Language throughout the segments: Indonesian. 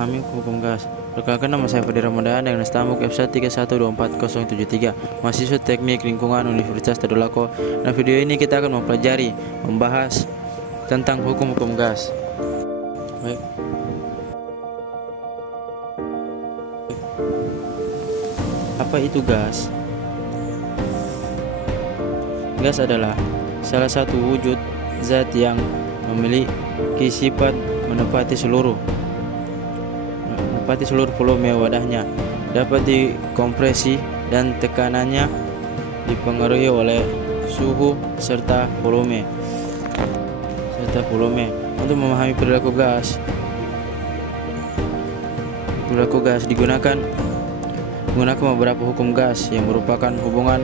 memahami hukum gas. Perkenalkan, nama saya Fadi Ramadan dengan tamu F1 3124073, mahasiswa Teknik Lingkungan Universitas Tadulako. Nah, video ini kita akan membahas tentang hukum-hukum gas. Baik. Apa itu gas? Gas adalah salah satu wujud zat yang memiliki sifat menempati seluruh volume wadahnya, dapat dikompresi dan tekanannya dipengaruhi oleh suhu serta volume. Untuk memahami perilaku gas digunakan beberapa hukum gas yang merupakan hubungan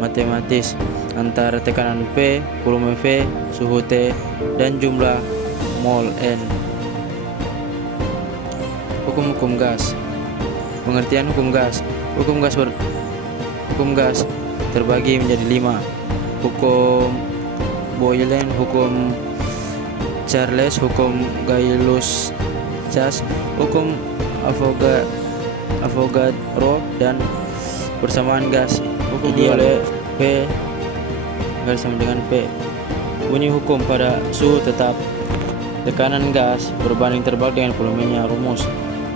matematis antara tekanan P, volume V, suhu T, dan jumlah mol N. Hukum-hukum gas. Pengertian hukum gas. Hukum gas terbagi menjadi 5. Hukum Boyle, hukum Charles, hukum Gay-Lussac, hukum Avogadro, dan persamaan gas. Hukum oleh P garis sama dengan P. Bunyi hukum pada suhu tetap. Tekanan gas berbanding terbalik dengan volumenya. Rumus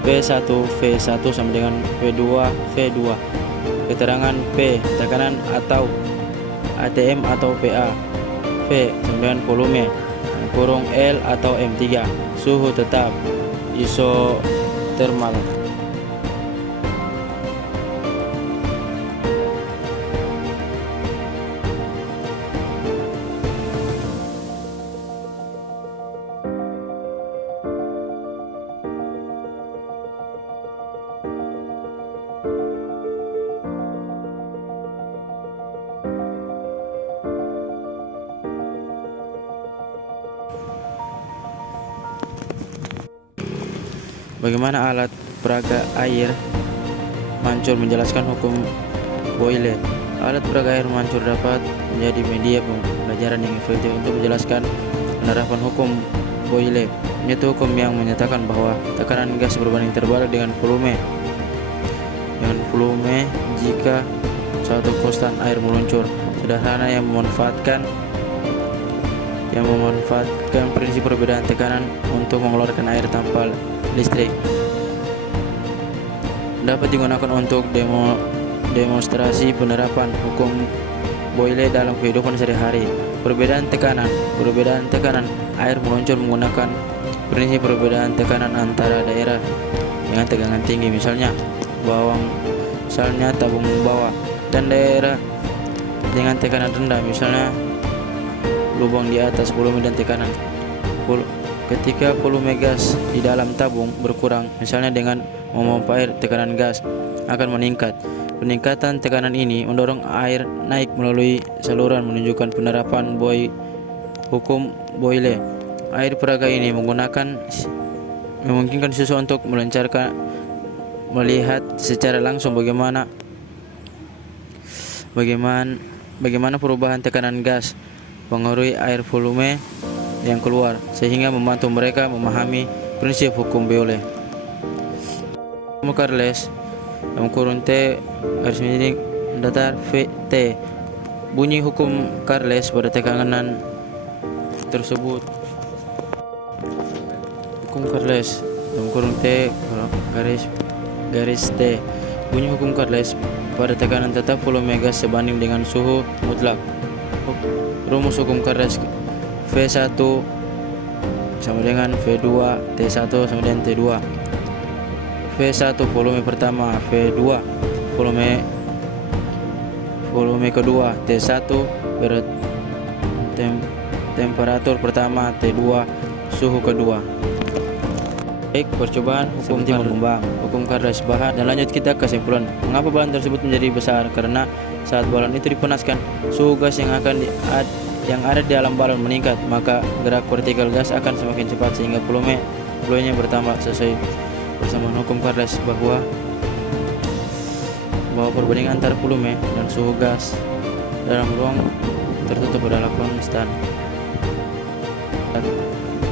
P1 V1 sama dengan P2 V2. Keterangan P tekanan atau ATM atau PA. V sama dengan volume kurung L atau M3. Suhu tetap isotermal. Bagaimana alat peraga air mancur menjelaskan hukum Boyle? Alat peraga air mancur dapat menjadi media pembelajaran yang efektif untuk menjelaskan penerapan hukum Boyle, yaitu hukum yang menyatakan bahwa tekanan gas berbanding terbalik dengan volume jika suatu konstan air meluncur. Sederhana yang memanfaatkan prinsip perbedaan tekanan untuk mengeluarkan air tanpa listrik. Dapat digunakan untuk demonstrasi penerapan hukum Boyle dalam kehidupan sehari-hari. Perbedaan tekanan air meluncur menggunakan prinsip perbedaan tekanan antara daerah dengan tegangan tinggi, misalnya tabung bawah, dan daerah dengan tekanan rendah, misalnya lubang di atas volume dan tekanan. Ketika volume gas di dalam tabung berkurang, misalnya dengan memompa air, tekanan gas akan meningkat. Peningkatan tekanan ini mendorong air naik melalui saluran, menunjukkan penerapan hukum Boyle. Air peraga ini memungkinkan siswa untuk melihat secara langsung bagaimana perubahan tekanan gas pengaruhi air volume yang keluar, sehingga membantu mereka memahami prinsip hukum Boyle. Hukum Charles kurung T garis miring datar V T. Bunyi hukum Charles pada tekanan tersebut. Hukum Charles kurung T garis T. Bunyi hukum Charles pada tekanan tetap volume gas sebanding dengan suhu mutlak. Rumus hukum Charles V1 sama dengan V2, T1 sama dengan T2. V1 volume pertama, V2 volume kedua, T1 temperatur pertama, T2 suhu kedua. Baik, percobaan hukum mengembang hukum Charles bahan, dan lanjut kita ke kesimpulan. Mengapa balon tersebut menjadi besar? Karena saat balon itu dipanaskan, suhu gas yang ada di dalam balon meningkat, maka gerak vertikal gas akan semakin cepat sehingga volumenya bertambah. Sesuai persamaan hukum Charles bahwa perbandingan antara volume dan suhu gas dalam ruang tertutup adalah konstan.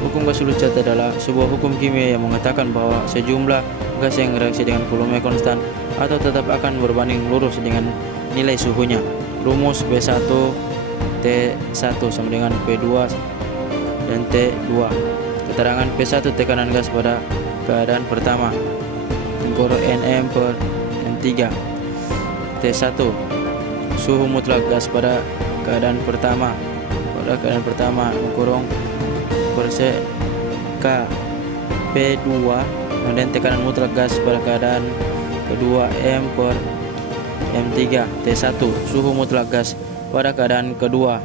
Hukum gas lucet adalah sebuah hukum kimia yang mengatakan bahwa sejumlah gas yang reaksi dengan volume konstan atau tetap akan berbanding lurus dengan nilai suhunya. Rumus P1 T1 sama dengan P2 dan T2. Keterangan P1 tekanan gas pada keadaan pertama, ukur Nm per N3. T1 suhu mutlak gas pada keadaan pertama, kurung per K. P2 kemudian tekanan mutlak gas pada keadaan kedua, M per M3. T1 suhu mutlak gas pada keadaan kedua.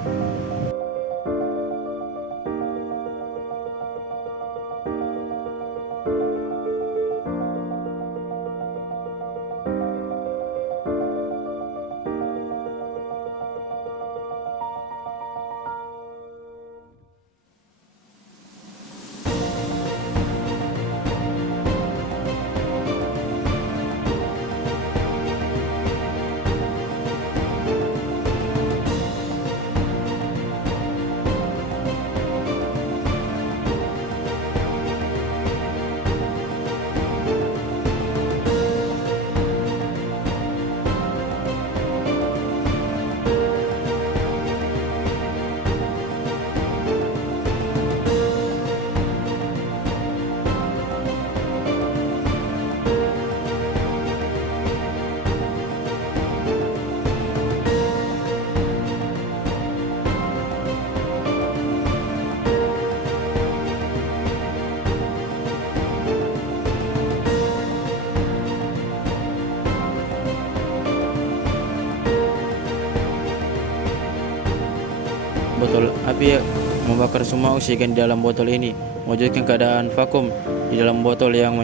Botol api membakar semua oksigen di dalam botol ini, mewujudkan keadaan vakum di dalam botol yang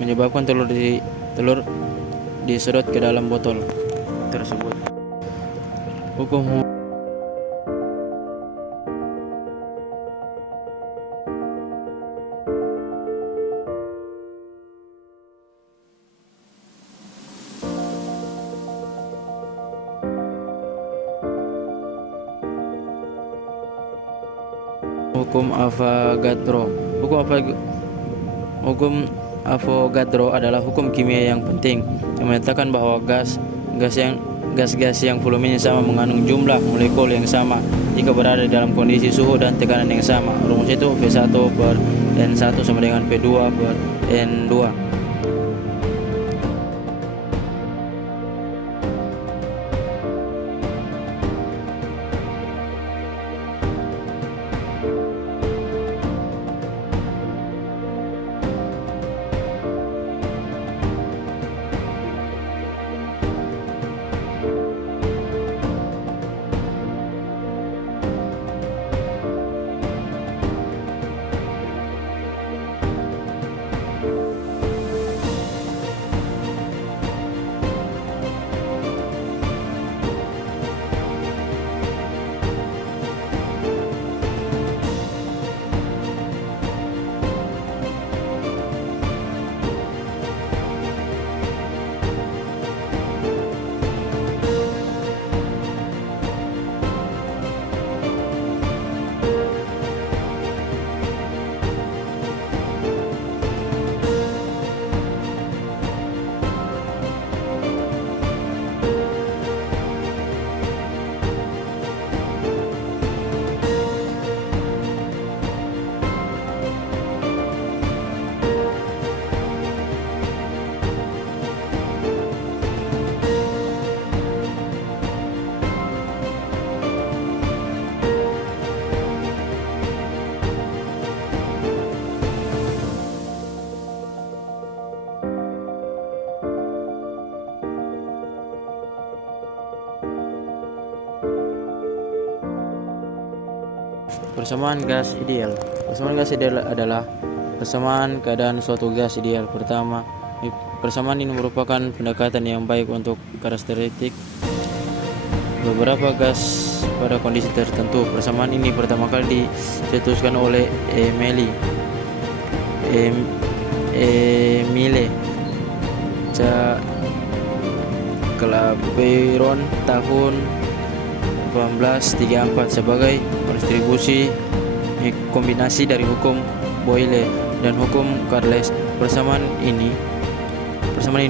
menyebabkan telur disedot ke dalam botol tersebut. Hukum Avogadro. Hukum Avogadro adalah hukum kimia yang penting yang menyatakan bahwa gas-gas yang volumenya sama mengandung jumlah molekul yang sama jika berada dalam kondisi suhu dan tekanan yang sama. Rumus itu V1 per N1 sama dengan P2 per N2. Persamaan gas ideal. Persamaan gas ideal adalah persamaan keadaan suatu gas ideal. Pertama, persamaan ini merupakan pendekatan yang baik untuk karakteristik beberapa gas pada kondisi tertentu. Persamaan ini pertama kali dicetuskan oleh Emile Clapeyron tahun 1834 sebagai distribusi kombinasi dari hukum Boyle dan hukum Charles. Persamaan ini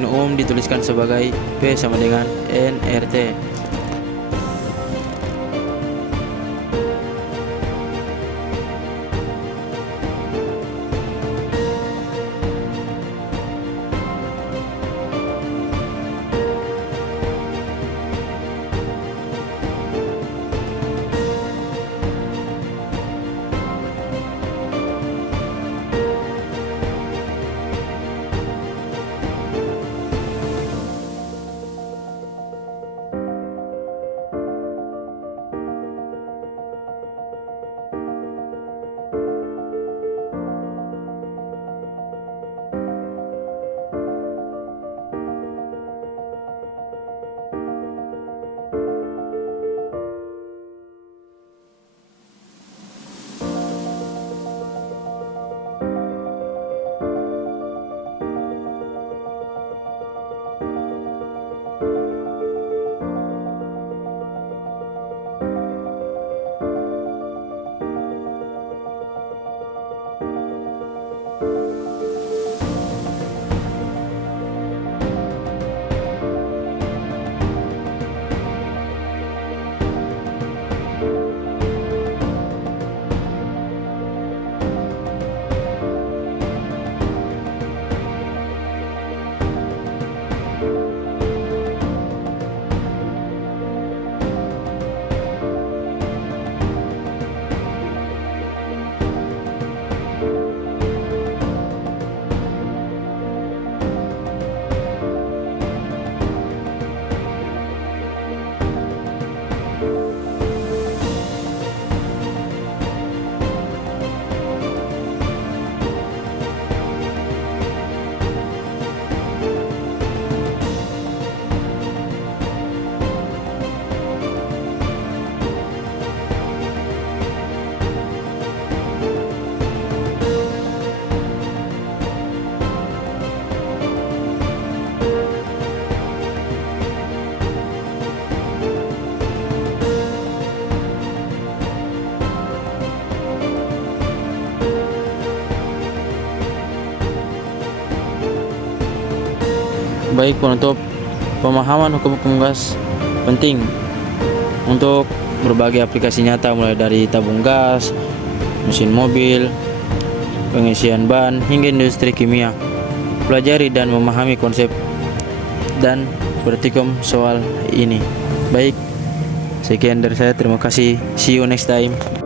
umum dituliskan sebagai P sama dengan nRT. Baik, penutup, pemahaman hukum-hukum gas penting untuk berbagai aplikasi nyata, mulai dari tabung gas, mesin mobil, pengisian ban, hingga industri kimia. Pelajari dan memahami konsep dan praktikum soal ini. Baik, sekian dari saya. Terima kasih. See you next time.